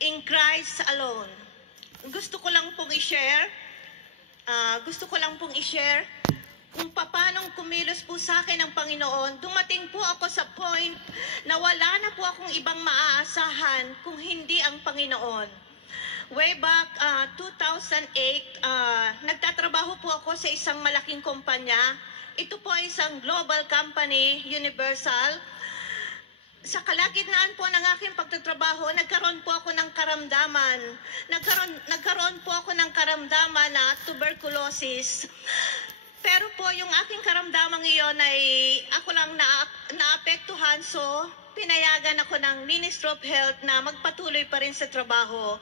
in Christ alone. Gusto ko lang pong i-share kung paanong kumilos po sa akin ang Panginoon. Dumating po ako sa point na wala na po akong ibang maaasahan kung hindi ang Panginoon. Way back 2008, nagtatrabaho po ako sa isang malaking kumpanya. Ito po ay isang global company, Universal. Sa kalagitnaan po ng aking pagtatrabaho, nagkaroon po ako ng karamdaman. Nagkaroon po ako ng karamdaman na tuberculosis. Pero po yung aking karamdamang iyon ay ako lang naapektuhan, so pinayagan ako ng Ministry of Health na magpatuloy pa rin sa trabaho.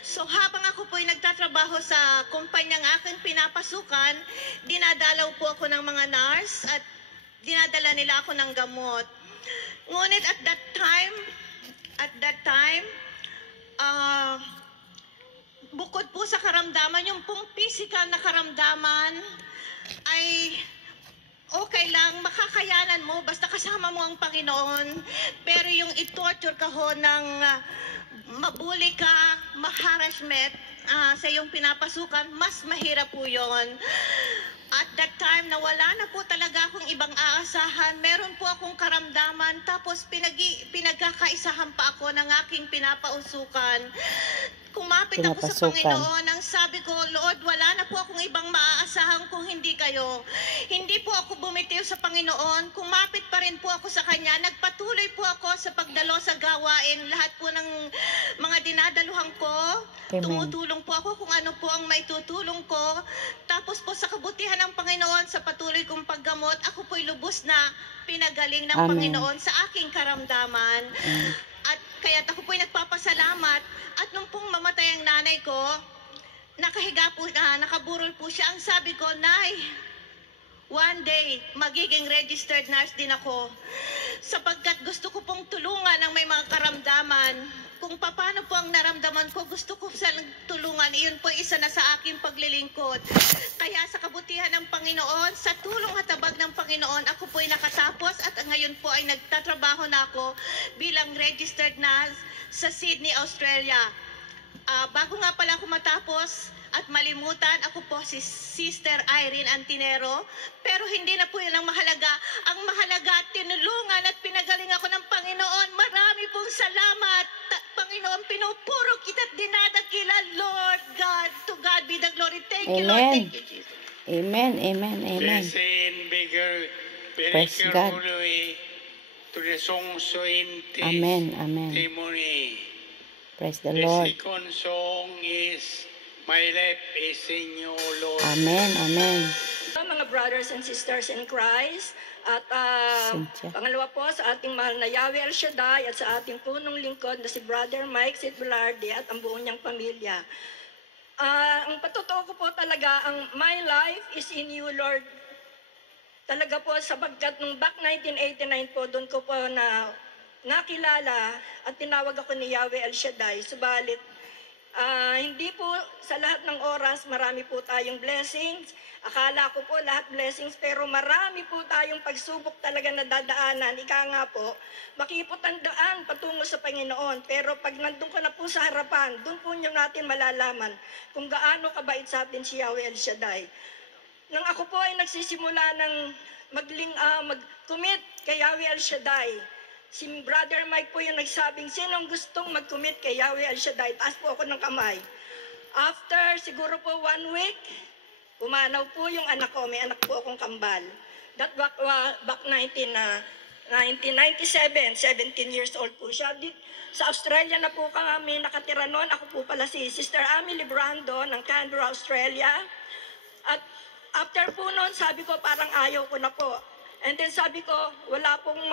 So habang ako po ay nagtatrabaho sa kumpanyang aking pinapasukan, dinadalaw po ako ng mga nurse at dinadala nila ako ng gamot. Ngunit at that time, bukod po sa karamdaman, yung pong physical na karamdaman ay okay lang, makakayanan mo basta kasama mo ang Panginoon. Pero yung i-torture ka ho ng mabuli ka, ma-harassment sa iyong pinapasukan, mas mahirap po yun. At that time na wala na po talaga akong ibang aasahan, meron po akong karamdaman, tapos pinagkakaisahan pa ako ng aking pinapausukan. Kumapit ako sa Panginoon, ang sabi ko, Lord, wala na po akong ibang maaasahan kung hindi kayo. Hindi po ako bumitiw sa Panginoon, kumapit pa rin po ako sa Kanya, nagpatuloy po ako sa pagdalo sa gawain, lahat po ng mga dinadaluhan ko, tumutulong po ako kung ano po ang maitutulong ko. Tapos po sa kabutihan ng Panginoon, sa patuloy kong paggamot, ako po'y lubos na pinagaling ng Panginoon sa aking karamdaman. At kaya't ako po'y nagpapasalamat. At nung pong mamatay ang nanay ko, nakahiga po na, nakaburol po siya. Ang sabi ko, Nay, one day, magiging registered nurse din ako. Sapagkat gusto ko pong tulungan ang may mga karamdaman. Kung paano po ang naramdaman ko, gusto ko silang tulungan. Iyon po isa na sa aking paglilingkod. Kaya sa kabutihan ng Panginoon, sa tulong at tabag ng Panginoon, ako po ay nakatapos at ngayon po ay nagtatrabaho na ako bilang registered nurse sa Sydney, Australia. Bago nga pala ako matapos at malimutan, ako po si Sister Irene Antinero, pero hindi na po yun ang mahalaga. Ang mahalaga, tinulungan at pinagaling ako ng Panginoon. Marami pong salamat, Panginoon. Pinupuro kita't dinadakila, Lord God. To God be the glory. Thank you, Lord. Thank you, Jesus. Amen, amen, amen. Praise God. Amen, amen. Praise the Lord. The second song is My Life is in You, Lord. Amen, amen. Mga brothers and sisters in Christ, at pangalawa po sa ating mahal na Yahweh El Shaddai at sa ating punong lingkod na si Brother Mike Sid Velarde at ang buong niyang pamilya. Ang patotoo ko po talaga, ang my life is in you, Lord. Talaga po, sapagkat nung back 1989 po, doon ko po na nakilala at tinawag ako ni Yahweh El Shaddai. Subalit, hindi po sa lahat ng oras marami po tayong blessings. Akala ko po lahat blessings, pero marami po tayong pagsubok talaga na dadaanan. Ika nga po, makipot ang daan patungo sa Panginoon. Pero pag nandun ko na po sa harapan, doon po nyo natin malalaman kung gaano kabait sa atin si Yahweh El Shaddai. Nang ako po ay nagsisimula ng mag-commit kay Yahweh El Shaddai, si Brother Mike po yung nagsabing, sinong gustong mag-commit kay Yahweh El Shaddai? Taas po ako ng kamay. After siguro po 1 week, pumanaw po yung anak ko. May anak po akong kambal. That back 1997, 17 years old po siya. Sa Australia na po kami nakatira noon. Ako po pala si Sister Amy Librando ng Canberra, Australia. At after po noon, sabi ko parang ayaw ko na po. And then sabi ko, wala akong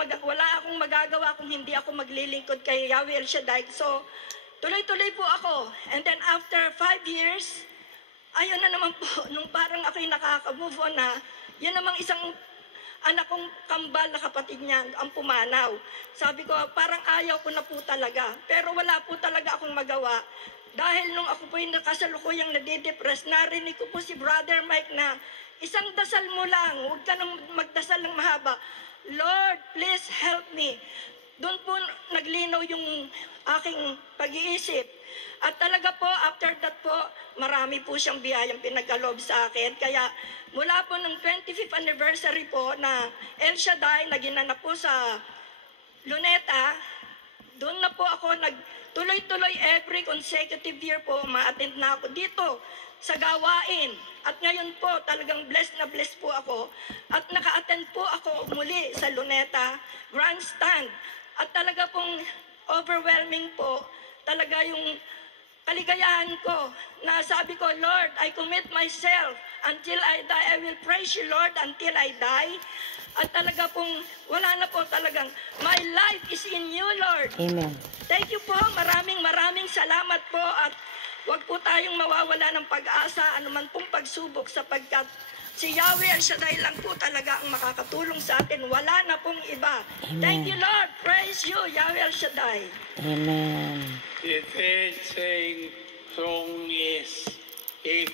magagawa kung hindi ako maglilingkod kay Yahweh El Shaddai. So, tuloy-tuloy po ako. And then after 5 years, ayun na naman po, nung parang ako'y nakaka-move on na, yun namang isang anak kong kambal na kapatid niya ang pumanaw. Sabi ko, parang ayaw ko na po talaga. Pero wala po talaga akong magawa. Dahil nung ako po'y nakasalukuyang nadidepress, narinig ko po si Brother Mike na, isang dasal mo lang, huwag ka nang magdasal ng mahaba. Lord, please help me. doon po naglinaw yung aking pag-iisip. At talaga po, after that po, marami po siyang biyayang pinagkaloob sa akin. Kaya mula po ng 25th anniversary po na El Shaddai na ginanap po sa Luneta, doon na po ako nagtuloy-tuloy every consecutive year po, ma-attend na ako dito sa gawain. At ngayon po, talagang blessed na blessed po ako. At naka-attend po ako muli sa Luneta Grandstand. At talaga pong overwhelming po, talaga yung kaligayahan ko na sabi ko, Lord, I commit myself until I die. I will praise you, Lord, until I die. At talaga pong wala na po talagang, my life is in you, Lord. Amen. Thank you po. Maraming salamat po. At huwag po tayong mawawala ng pag-asa anuman pong pagsubok sapagkat si Yahweh El Shaddai lang po talaga ang makakatulong sa atin. Wala na pong iba. Amen. Thank you, Lord. Praise you, Yahweh El Shaddai. Amen. The third song is If.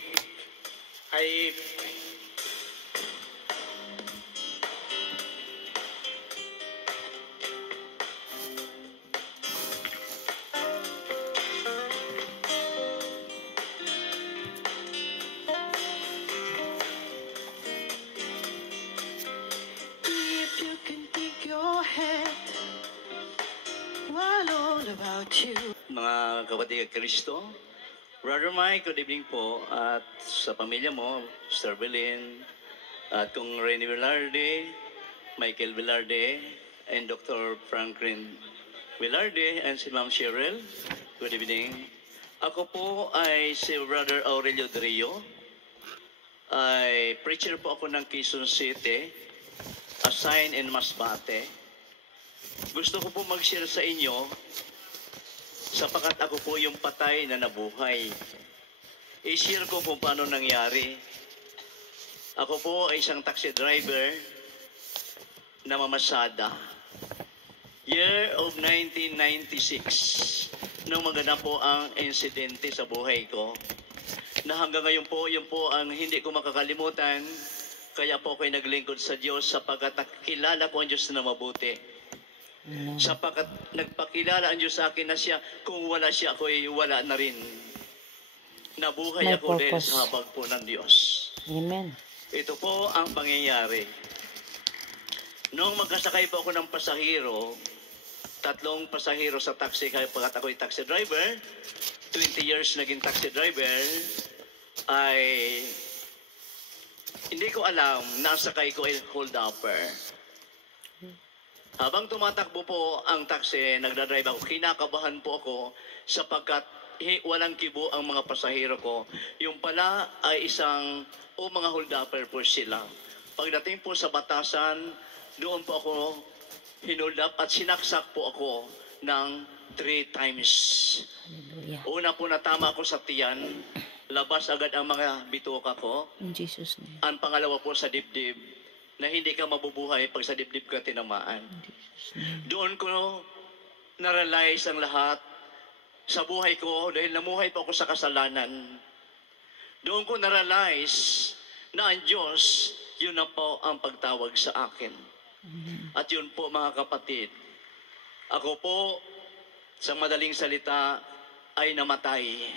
If you can pick your head, what all about you? Mga kapatid kay Kristo, Brother Mike, good evening po, at sa pamilya mo, Sister Belen, at kung Rene Velarde, Michael Velarde, and Dr. Franklin Velarde, and si Ma'am Cheryl, good evening. Ako po ay si Brother Aurelio Drio, ay preacher po ako ng Quezon City, assigned in Masbate. Gusto ko po mag-share sa inyo sapagkat ako po yung patay na nabuhay. I-share ko kung paano nangyari. Ako po ay isang taxi driver na mamasada. Year of 1996, nung maganap po ang insidente sa buhay ko, na hanggang ngayon po, yun po ang hindi ko makakalimutan. Kaya po ako'y naglingkod sa Diyos sapagkat nakilala ko ang Diyos na mabuti. Sapagkat nagpakilala ang Diyos sa akin na siya, kung wala siya, ako'y wala na rin. Nabuhay May ako din purpose. sa habag po ng Diyos. Amen. Ito po ang pangyayari. Noong magkasakay po ako ng pasahero, 3 pasahero sa taxi, kaya pagkat ako'y taxi driver, 20 years naging taxi driver, ay hindi ko alam na ang sakay ko ay hold-upper. Habang tumatakbo po ang taxi, nagdadrive ako, kinakabahan po ako sapagkat walang kibo ang mga pasahero ko. Yung pala ay mga hold-upper po sila. Pagdating po sa batasan, doon po ako hinold up at sinaksak po ako ng 3 times. Hallelujah. Una po natama ako sa tiyan, labas agad ang mga bituka ko. In Jesus' name. Ang pangalawa po sa dibdib, na hindi ka mabubuhay pag sa dibdib ka tinamaan. In Jesus' name. Doon ko na-realize ang lahat sa buhay ko dahil namuhay po ako sa kasalanan. Doon ko na-realize na ang Diyos, yun na po ang pagtawag sa akin. At yun po mga kapatid, ako po sa madaling salita ay namatay.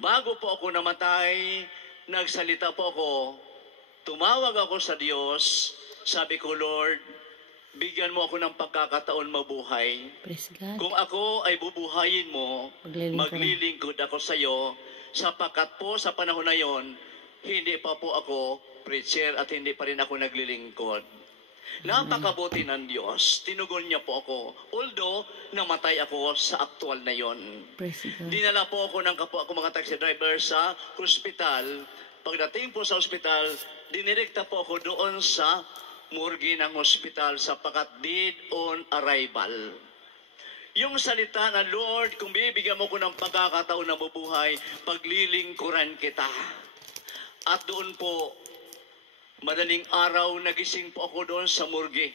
Bago po ako namatay, nagsalita po ako, tumawag ako sa Diyos, sabi ko, Lord, bigyan mo ako ng pagkakataon mabuhay. Praise God. Kung ako ay bubuhayin mo, maglilingkod ako sa iyo, sapagkat po sa panahon na yon, hindi pa po ako preacher at hindi pa rin ako naglilingkod. Napakabuti ng Diyos. Tinugon niya po ako. Although, namatay ako sa aktual na yon. Praise God. Dinala po ako ng kapwa ko mga taxi driver sa hospital. Pagdating po sa hospital, dinirekta po ako doon sa morgue ng hospital sapagkat dead on arrival. Yung salita na, Lord, kung bibigyan mo ko ng pagkakataon na mabuhay, paglilingkuran kita. At doon po, madaling araw, nagising po ako doon sa morgue.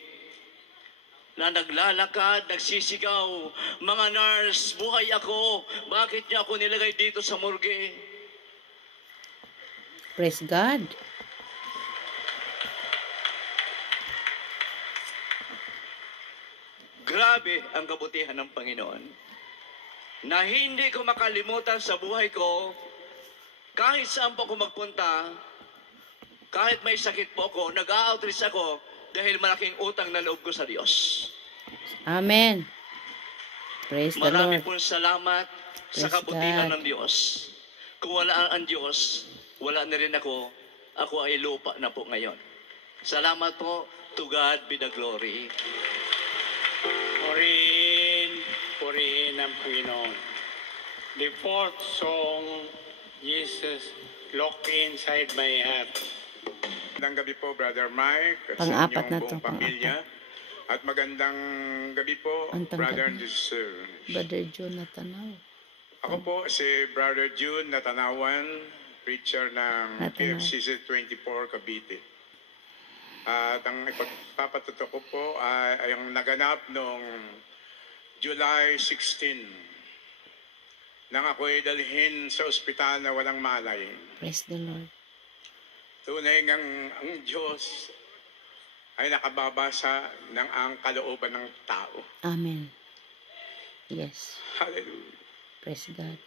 Na naglalakad, nagsisigaw, mga nurse, buhay ako. Bakit niya ako nilagay dito sa morgue? Praise God. Grabe ang kabutihan ng Panginoon. Na hindi ko makalimutan sa buhay ko, kahit saan po ako magpunta, kahit may sakit po ako, nag-a-outreach ako dahil malaking utang na loob ko sa Diyos. Amen. Praise the Marami Lord. pong salamat sa Praise kabutihan God. ng Diyos. Kung wala ang Diyos, wala na rin ako. Ako ay lupa na po ngayon. Salamat po. To God be the glory. Purihin ang Panginoon. The fourth song, Jesus, look inside my heart. Magandang gabi po, Brother Mike, at sa Pang-apat inyong na buong to, pamilya. At magandang gabi po, Ang tangkad. Brother and Sister. Brother Jonathan. Ako po si Brother June Natanawan, preacher ng Natanaw. PFCC 24 Cavite. At ang ipagpapatuto ko po ay ang naganap noong July 16 nang ako'y dalhin sa ospital na walang malay. Praise the Lord. Tunay ngang ang Diyos ay nakababasa ng ang kalooban ng tao. Amen. Yes. Hallelujah. Praise God.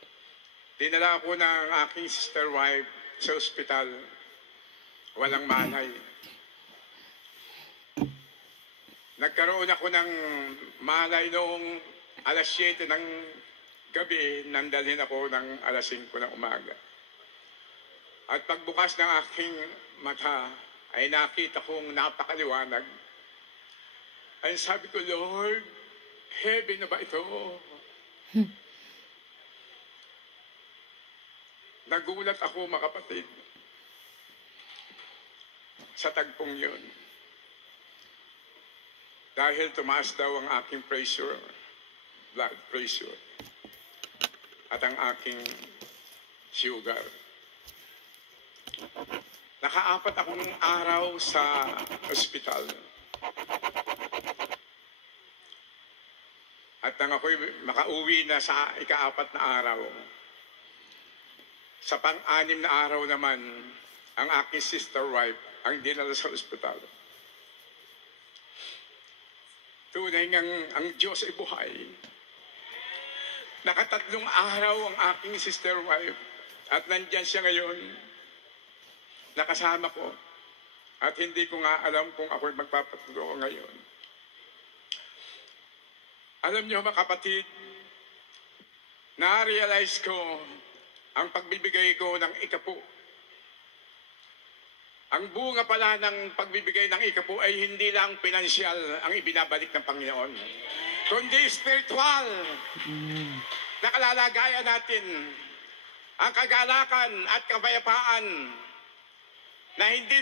Dinala ako ng aking sister wife sa ospital. Walang malay. Nagkaroon ako ng malay noong alas 7 ng gabi, nandalhin ako ng alas 5 ng umaga. At pagbukas ng aking mata, ay nakita kong napakaliwanag. Ay sabi ko, Lord, heaven na ba ito? Nagulat ako, mga kapatid, sa tagpong yun. Dahil tumaas daw ang aking pressure, blood pressure, at ang aking sugar. Nakaapat akong araw sa ospital. At nang ako'y makauwi na sa ika-4 na araw, sa pang-6 na araw naman, ang aking sister wife ang dinala sa ospital. Tunay ngang ang Diyos ay buhay. Nakatatlong araw ang aking sister wife at nandyan siya ngayon. Nakasama ko. At hindi ko nga alam kung ako'y magpapatuloy ngayon. Alam niyo mga kapatid, na-realize ko ang pagbibigay ko ng ikapu. Ang bunga pala ng pagbibigay ng ikapu ay hindi lang pinansyal ang ibinabalik ng Panginoon, kundi spiritual. Nakalalagayan natin ang kagalakan at kapayapaan na hindi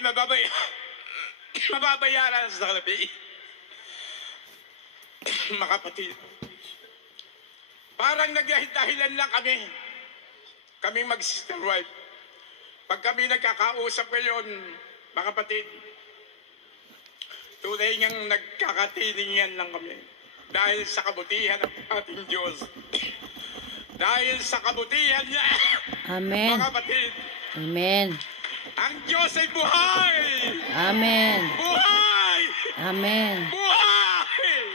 mababayaran sa labi. Mga kapatid, parang nagdahilan lang kaming mag-sister wife. Pag kami nagkakausap ngayon, mga kapatid, tunay ngang nagkakatiningan lang kami. Dahil sa kabutihan ng ating Diyos. Dahil sa kabutihan niya, Amen. mga kapatid, Amen. ang Diyos ay buhay! Amen. Buhay! Amen. Buhay!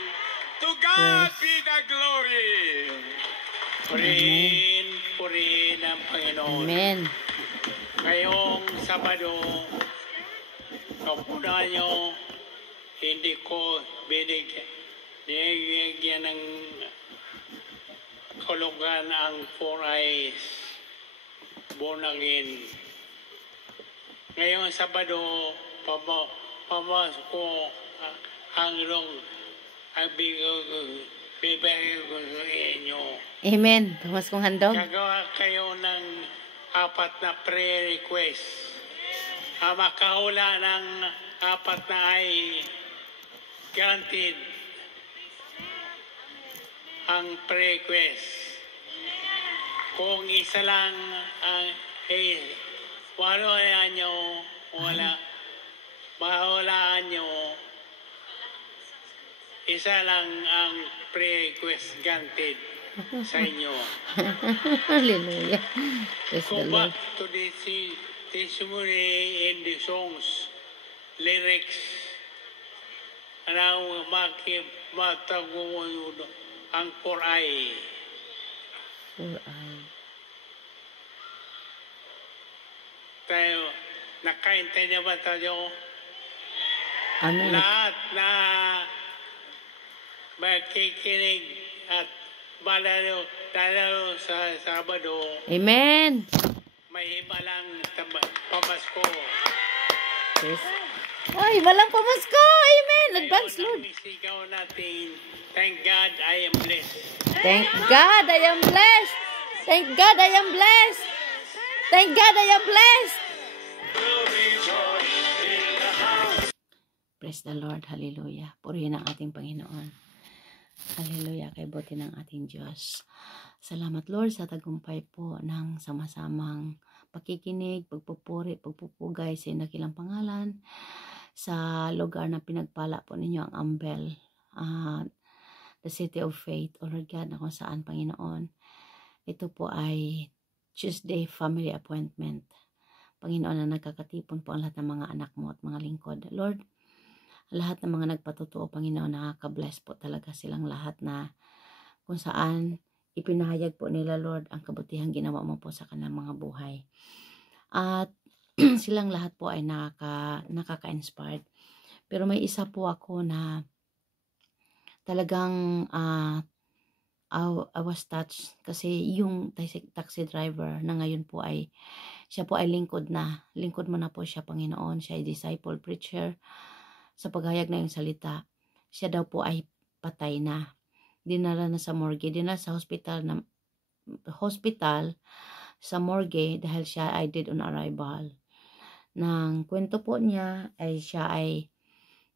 To God Yes. be the glory! Purihin ang Panginoon. Amen. Ngayong Sabado, kapunan nyo, hindi ko binigyan ng kulugan ang 4 eyes, bunangin. Ngayong Sabado, pamasok ko ang bibigay ko sa inyo. Amen. Pamaskong handog. Gagawa kayo ng 4 na prayer request. Ang makahula ng 4 na ay granted ang prayer request. Kung isa lang ang walaan nyo, mahulaan nyo, isa lang ang prayer request granted sa inyo. Hallelujah. Praise the Go Lord. back to the testimony in the songs, lyrics. Anong matagumuno ang poray. For I. Tayo, nakaintindi ba tayo? Amen. Lahat na makikinig at malalo sa Sabado, Amen. may himalang pamasko. Yes. Ay, walang pamasko. Amen. Advance, Lord. Isigaw natin, thank God I am blessed. Thank God I am blessed. Thank God I am blessed. Thank God I am blessed. Praise the Lord. Hallelujah. Purihin ang ating Panginoon. Hallelujah. Kay buti ng ating Diyos. Salamat, Lord, sa tagumpay po ng sama-samang pakikinig, pagpupuri, pagpupugay sa inakilang pangalan sa lugar na pinagpala po ninyo ang Ambel, the City of Faith, O Lord God, na kung saan, Panginoon, ito po ay Tuesday family appointment. Panginoon, na nagkakatipon po ang lahat ng mga anak mo at mga lingkod. Lord, lahat ng mga nagpatotoo, Panginoon, nakaka-bless po talaga silang lahat na kung saan ipinahayag po nila, Lord, ang kabutihang ginawa mo po sa kanilang mga buhay. At silang lahat po ay nakaka-inspired. Pero may isa po ako na talagang I was touched kasi yung taxi driver na ngayon po ay siya po ay lingkod mo na po siya, Panginoon. Siya ay disciple preacher sa paghayag na yung salita. Siya daw po ay patay na. Dinala na sa morgue, dinala sa hospital sa morgue dahil siya ay dead on arrival. Nang kwento po niya ay siya ay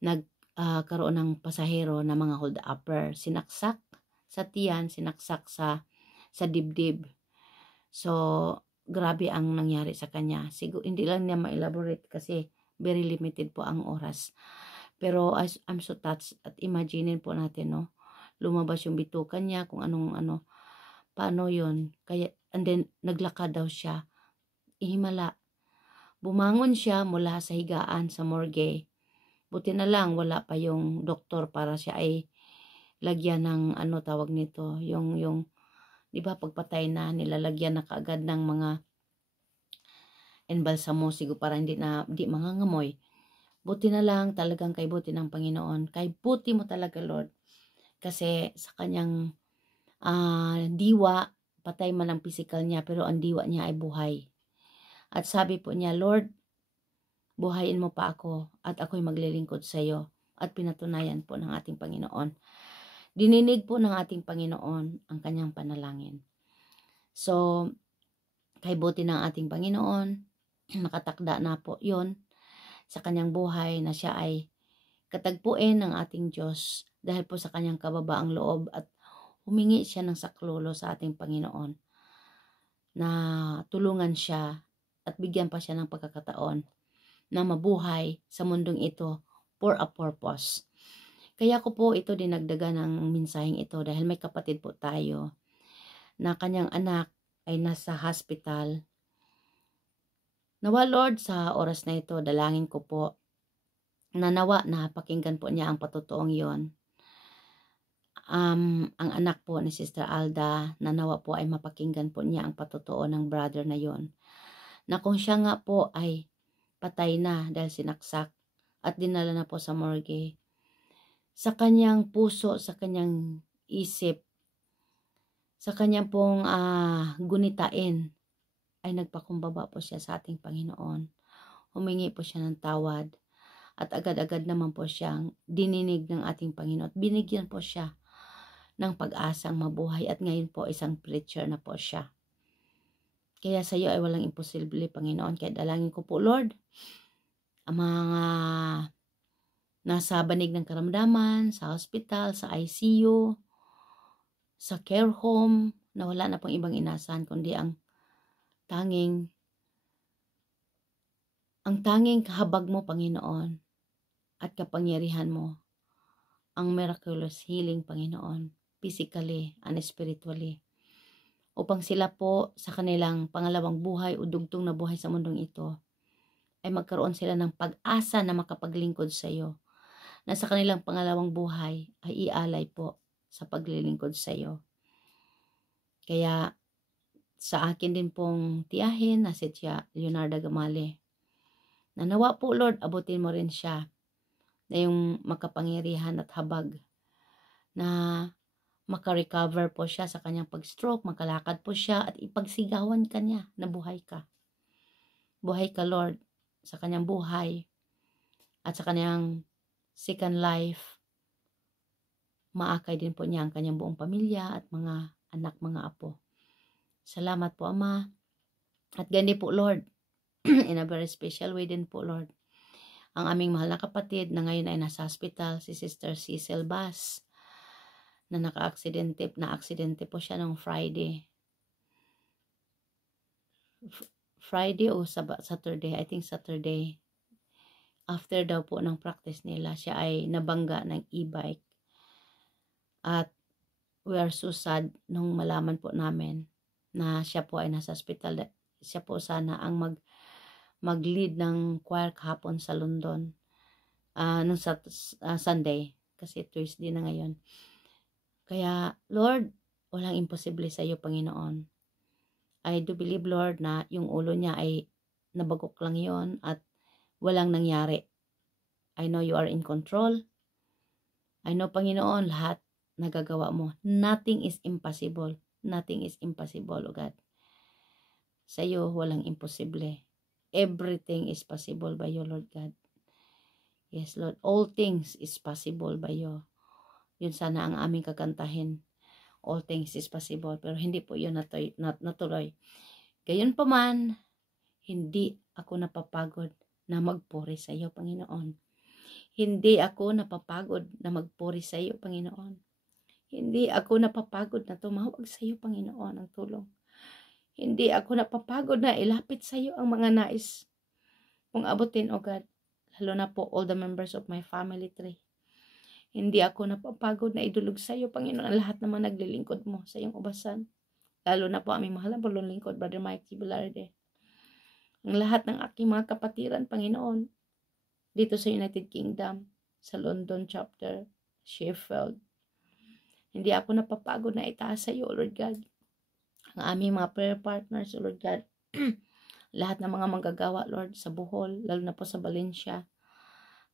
nagkaroon ng pasahero na mga hold-upper. Sinaksak sa tiyan, sinaksak sa dibdib. So, grabe ang nangyari sa kanya. Siguro, hindi lang niya ma-elaborate kasi very limited po ang oras. Pero I'm so touched at imaginin po natin, no? Lumabas yung bitukan niya, kung paano yun. Kaya, and then, naglakad daw siya. Ihimala. Bumangon siya mula sa higaan sa morgue. Buti na lang, wala pa yung doktor para siya ay lagyan ng, tawag nito, yung, di ba, pagpatay na, nilalagyan na kaagad ng mga embalsamo, siguro para hindi mangangamoy. Buti na lang, talagang kay buti ng Panginoon. Kay buti mo talaga, Lord. Kasi sa kanyang diwa, patay man ang physical niya, pero ang diwa niya ay buhay. At sabi po niya, Lord, buhayin mo pa ako at ako'y maglilingkod sa iyo. At pinatunayan po ng ating Panginoon. Dininig po ng ating Panginoon ang kanyang panalangin. So, kay buti ng ating Panginoon, nakatakda na po yon sa kanyang buhay na siya ay katagpuin ng ating Diyos dahil po sa kanyang kababaang loob at humingi siya ng saklolo sa ating Panginoon na tulungan siya at bigyan pa siya ng pagkakataon na mabuhay sa mundong ito for a purpose. Kaya ko po ito dinagdagan ng mensaheng ito dahil may kapatid po tayo na kanyang anak ay nasa hospital. Nawa, Lord, sa oras na ito, dalangin ko po na nawa na pakinggan po niya ang patotoong yon. Ang anak po ni Sister Alda, na nawa po ay mapakinggan po niya ang patotoo ng brother na yon. Na kung siya nga po ay patay na dahil sinaksak at dinala na po sa morgue, sa kanyang puso, sa kanyang isip, sa kanyang pong gunitain, ay nagpakumbaba po siya sa ating Panginoon. Humingi po siya ng tawad at agad-agad naman po siyang dininig ng ating Panginoon. Binigyan po siya ng pag-asang mabuhay at ngayon po isang preacher na po siya. Kaya sa iyo ay walang imposible, Panginoon. Kaya dalangin ko po, Lord, ang mga nasa banig ng karamdaman, sa hospital, sa ICU, sa care home, na wala na pong ibang inasahan kundi ang tanging kahabag mo, Panginoon, at kapangyarihan mo, ang miraculous healing, Panginoon, physically and spiritually, upang sila po sa kanilang pangalawang buhay o dugtong na buhay sa mundong ito, ay magkaroon sila ng pag-asa na makapaglingkod sa iyo, na sa kanilang pangalawang buhay ay ialay po sa paglilingkod sa iyo. Kaya sa akin din pong tiyahin na si Tia Leonarda Gamale, na nawa po Lord, abutin mo rin siya na yung makapangyarihan at habag na makarecover po siya sa kanyang pag-stroke, makalakad po siya at ipagsigawan ka niya na buhay ka. Buhay ka Lord sa kanyang buhay at sa kanyang second life. Maakay din po niya ang kanyang buong pamilya at mga anak, mga apo. Salamat po Ama. At gandi po Lord, in a very special way din po Lord, ang aming mahal na kapatid na ngayon ay nasa hospital, si Sister Cecil Bass, na na-aksidente po siya nung Friday. Friday o Saturday, I think Saturday. After daw po ng practice nila, siya ay nabangga ng e-bike. At we are so sad nung malaman po namin na siya po ay nasa hospital. Siya po sana ang mag-lead ng choir kahapon sa London. Nung Sunday, kasi Thursday na ngayon. Kaya, Lord, walang imposible sa iyo, Panginoon. I do believe, Lord, na yung ulo niya ay nabagok lang yon at walang nangyari. I know you are in control. I know, Panginoon, lahat nagagawa mo. Nothing is impossible. Nothing is impossible, O God. Sa iyo, walang imposible. Everything is possible by you, Lord God. Yes, Lord. All things is possible by you. Yun sana ang aming kakantahin. All things is possible. Pero hindi po yun natuloy. Gayon pa man, hindi ako napapagod na magpuri sa iyo, Panginoon. Hindi ako napapagod na magpuri sa iyo, Panginoon. Hindi ako napapagod na tumawag sa iyo, Panginoon, ang tulong. Hindi ako napapagod na ilapit sa iyo ang mga nais mong abutin, O God. Lalo na po all the members of my family tree. Hindi ako napapagod na idulog sa iyo, Panginoon, ang lahat naman naglilingkod mo sa iyong ubasan. Lalo na po aming mahal na lingkod, Brother Mike Velarde. Ang lahat ng aking mga kapatiran, Panginoon, dito sa United Kingdom, sa London chapter, Sheffield. Hindi ako napapagod na itaas sa iyo, Lord God. Ang aming mga prayer partners, Lord God. Lahat ng mga manggagawa, Lord, sa Bohol, lalo na po sa Valencia.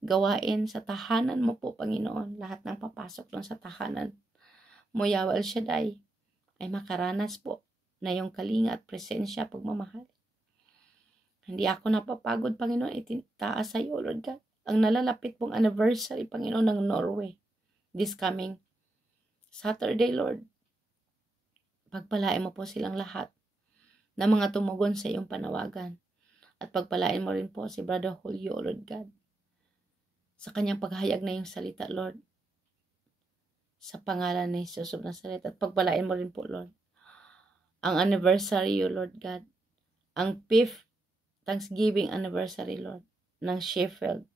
Gawain sa tahanan mo po, Panginoon. Lahat ng papasok doon sa tahanan mo, Yahweh El Shaddai, ay makaranas po na yung kalinga at presensya, pagmamahal. Hindi ako napapagod, Panginoon, ititaas sa iyo, Lord God. Ang nalalapit pong anniversary, Panginoon, ng Norway. This coming Saturday, Lord. Pagpalain mo po silang lahat na mga tumugon sa iyong panawagan. At pagpalain mo rin po si Brother Julio, Lord God, sa kanyang paghayag na yung salita, Lord. Sa pangalan ni Jesus of Nazareth. At pagpalain mo rin po, Lord, ang anniversary, Lord God. Ang 5th Thanksgiving anniversary, Lord, ng Sheffield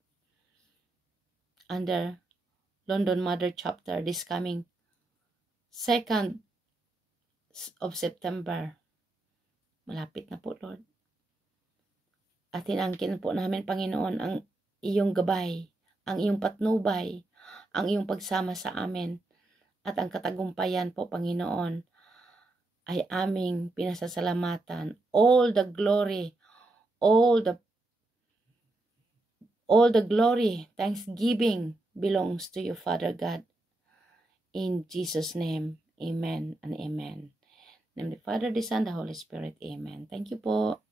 under London Mother Chapter this coming 2nd of September. Malapit na po, Lord. At tinangkin po namin, Panginoon, ang iyong gabay, ang iyong patnubay, ang iyong pagsama sa amin, at ang katagumpayan po, Panginoon, ay aming pinasasalamatan. All the glory, all the glory, thanksgiving belongs to you, Father God. In Jesus' name, amen and amen. In the name of the Father, the Son, the Holy Spirit, amen. Thank you po.